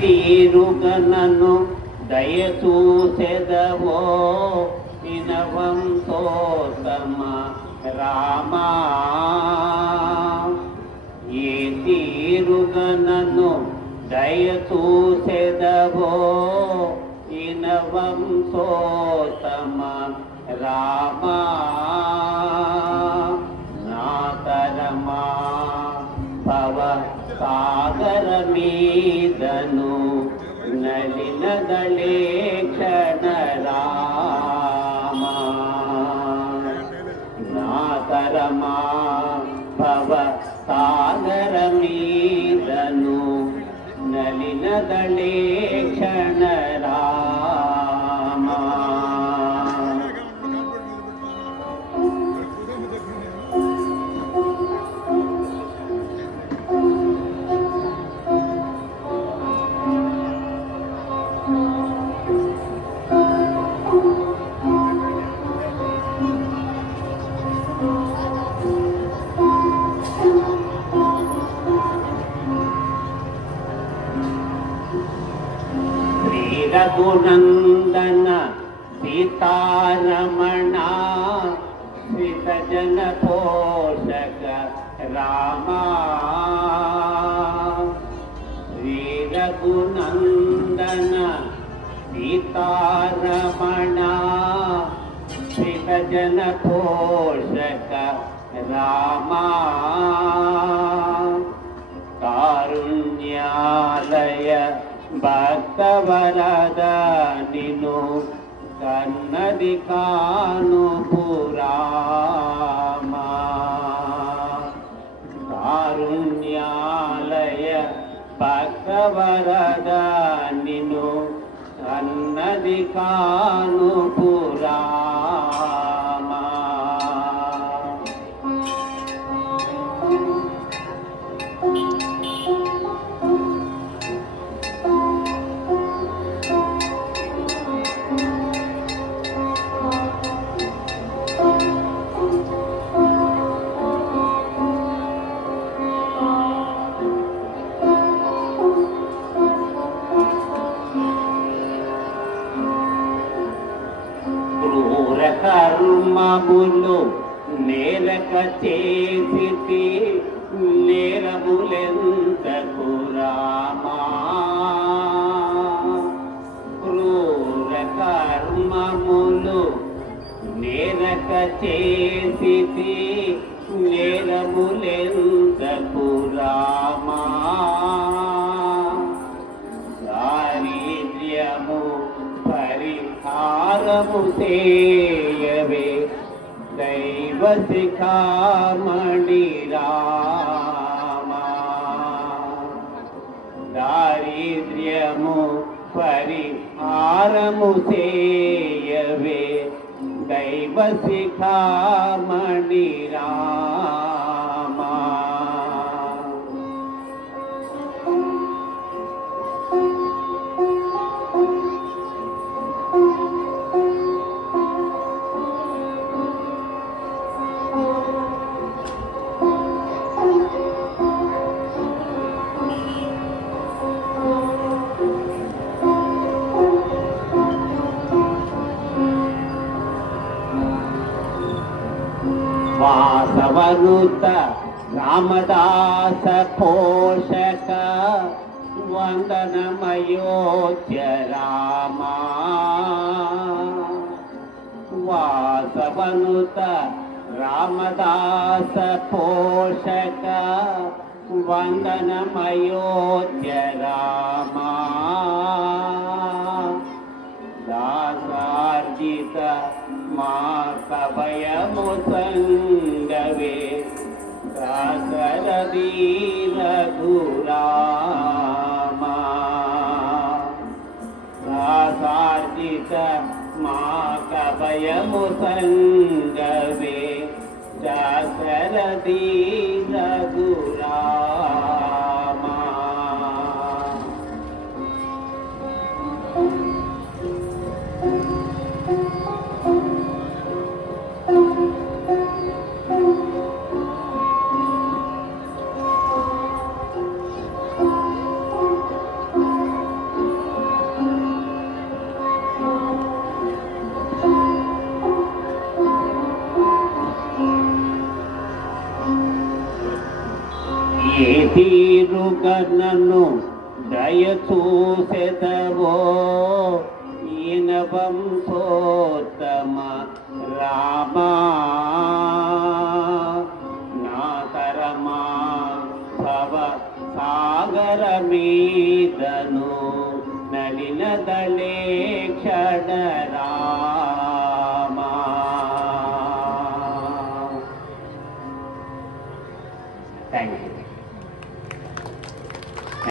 తీరుగనను దయచూసెదవో వినవంతోత్తమ రామా. ఏ తీరుగనను దయచూసెదవో వినవంతోత్తమ రామా. నాతరమా భవ సాగర మీదను నలినదళే క్షణ రామా. నాతరమా భవ సాగర మీదను నలినదళే క్షణ రామా. రఘునందన సీతారమణ శ్రీతజన పోషక రామా. శ్రీ రఘునందన సీతారమణ శ్రీతజన పోషక రామా. కారుణ్యాలయ భక్తవరద నిను కన్నది కాను పురామా. కారుణ్యాలయ భక్తవరద నిను కన్నది కాను పురామా. కర్మములు నేరక చేసి నేరములెంతకు రామా. క్రూర కర్మములు నేరక చేసి నేరములెంతకు రామా. దారిద్ర్యము పరిహారము చేయవే దైవ శిఖామణి రామా. దారిద్ర్యము పరిహారము చేయవే దైవ శిఖామణి రామా. వాసవనుత రామదాస పోషక వందనమయోధ్య రామా. వాసవనుత రామదాస పోషక వందనమయోధ్య రామా. దాసార్జిత మా కభయము సంగవే దాసరదీన రఘురామా. దాసార్జిత మా కభయము సంగవే దాసరదీన రఘురామా. తీరుగా నన్ను దయచూసెదవో ఈయన వంశోత్తమ రామా నా తరమా భవ సాగర మీదను నలిన దళే